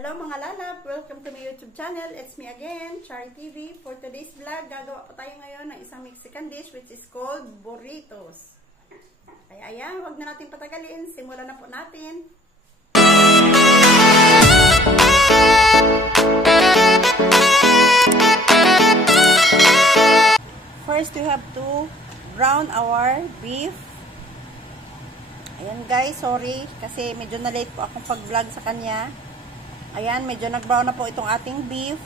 Hello mga lalab! Welcome to my YouTube channel. It's me again, Chari TV. For today's vlog, gagawa pa tayo ngayon ng isang Mexican dish which is called burritos. Kaya ayan, huwag na natin patagalin. Simulan na po natin. First, we have to brown our beef. Ayan guys, sorry kasi medyo na late po akong pag-vlog sa kanya. Ayan, medyo nag-brown na po itong ating beef.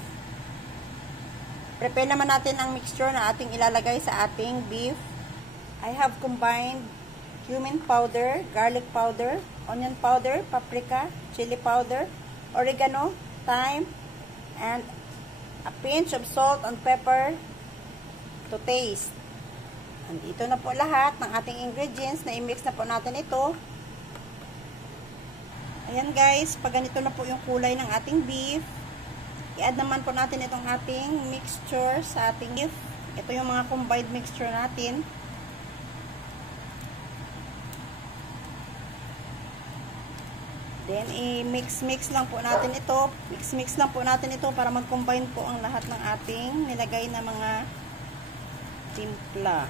Prepare naman natin ang mixture na ating ilalagay sa ating beef. I have combined cumin powder, garlic powder, onion powder, paprika, chili powder, oregano, thyme, and a pinch of salt and pepper to taste. Andito na po lahat ng ating ingredients na i-mix na po natin ito. Ayan guys, pag ganito na po yung kulay ng ating beef, i-add naman po natin itong ating mixture sa ating beef. Ito yung mga combined mixture natin. Then, i-mix lang po natin ito. Mix lang po natin ito para mag-combine po ang lahat ng ating nilagay na mga timpla.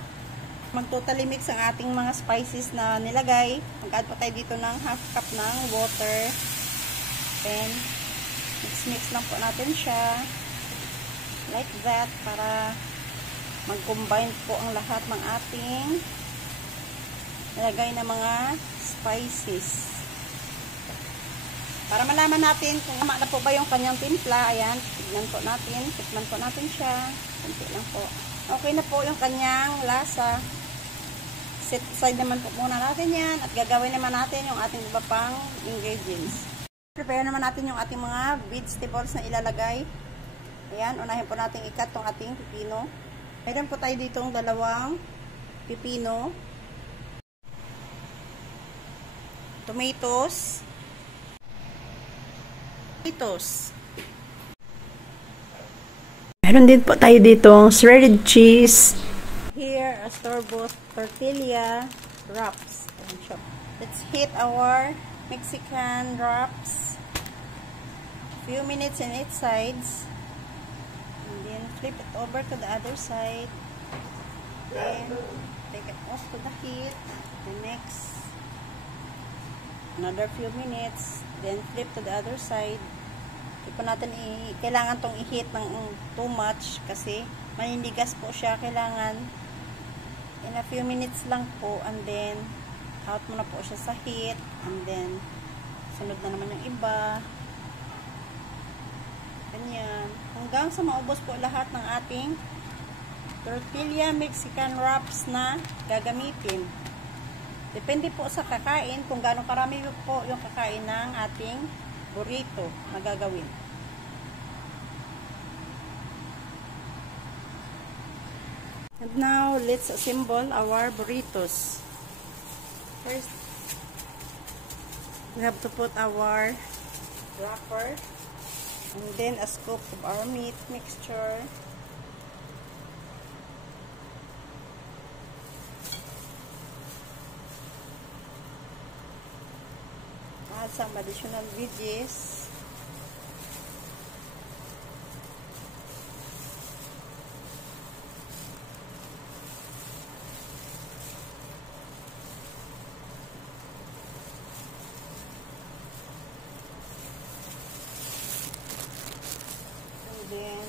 Mag-totally mix ang ating mga spices na nilagay. Mag-add pa tayo dito ng half cup ng water. Then, mix lang po natin siya. Like that, para mag-combine po ang lahat ng ating nilagay na mga spices. Para malaman natin kung tama na po ba yung kanyang timpla. Ayan, tignan po natin. Tikman po natin siya. Kunti lang po. Okay na po yung kanyang lasa. Set aside naman po muna natin yan at gagawin naman natin yung ating iba pang ingredients. Prepare naman natin yung ating mga vegetables na ilalagay. Ayan, unahin po natin i-cut tong ating pipino. Meron po tayo ditong dalawang pipino, tomatoes, meron din po tayo ditong shredded cheese. Here, a store-bought tortilla wraps. Let's heat our Mexican wraps. Few minutes in each sides. And then flip it over to the other side. Then take it off to the heat. The next another few minutes. Then flip to the other side. Hindi po natin kailangan tong i-heat ng too much kasi maninigas po siya. Kailangan in a few minutes lang po, and then out muna po siya sa heat, and then sunod na naman yung iba. Ganyan. Hanggang sa maubos po lahat ng ating tortilla Mexican wraps na gagamitin. Depende po sa kakain kung gaano karami po yung kakain ng ating burrito na gagawin. And now, let's assemble our burritos. First, we have to put our wrapper and then a scoop of our meat mixture. Add some additional veggies. Then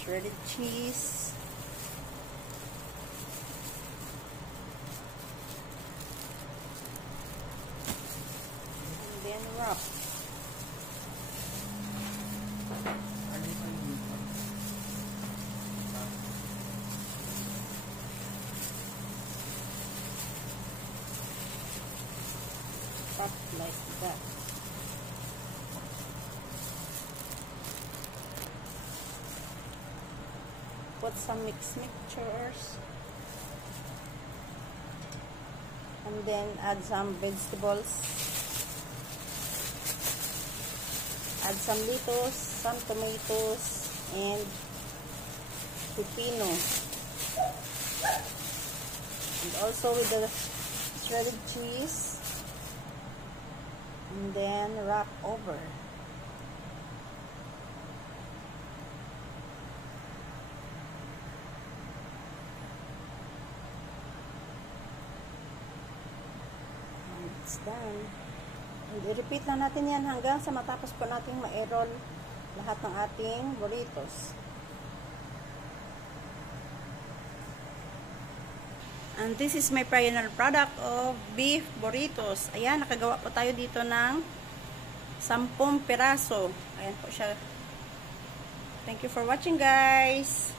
shredded cheese, and then wrap. Wrap like that. Put some mixtures and then add some vegetables. Add some lettuce, some tomatoes, and pepino. And also with the shredded cheese. And then wrap over. And it's done. And i-repeat lang natin yan hanggang sa matapos po nating ma-roll lahat ng ating burritos. And this is my final product of beef burritos. Ayan, nakagawa po tayo dito ng 10 piraso. Ayan po siya. Thank you for watching, guys.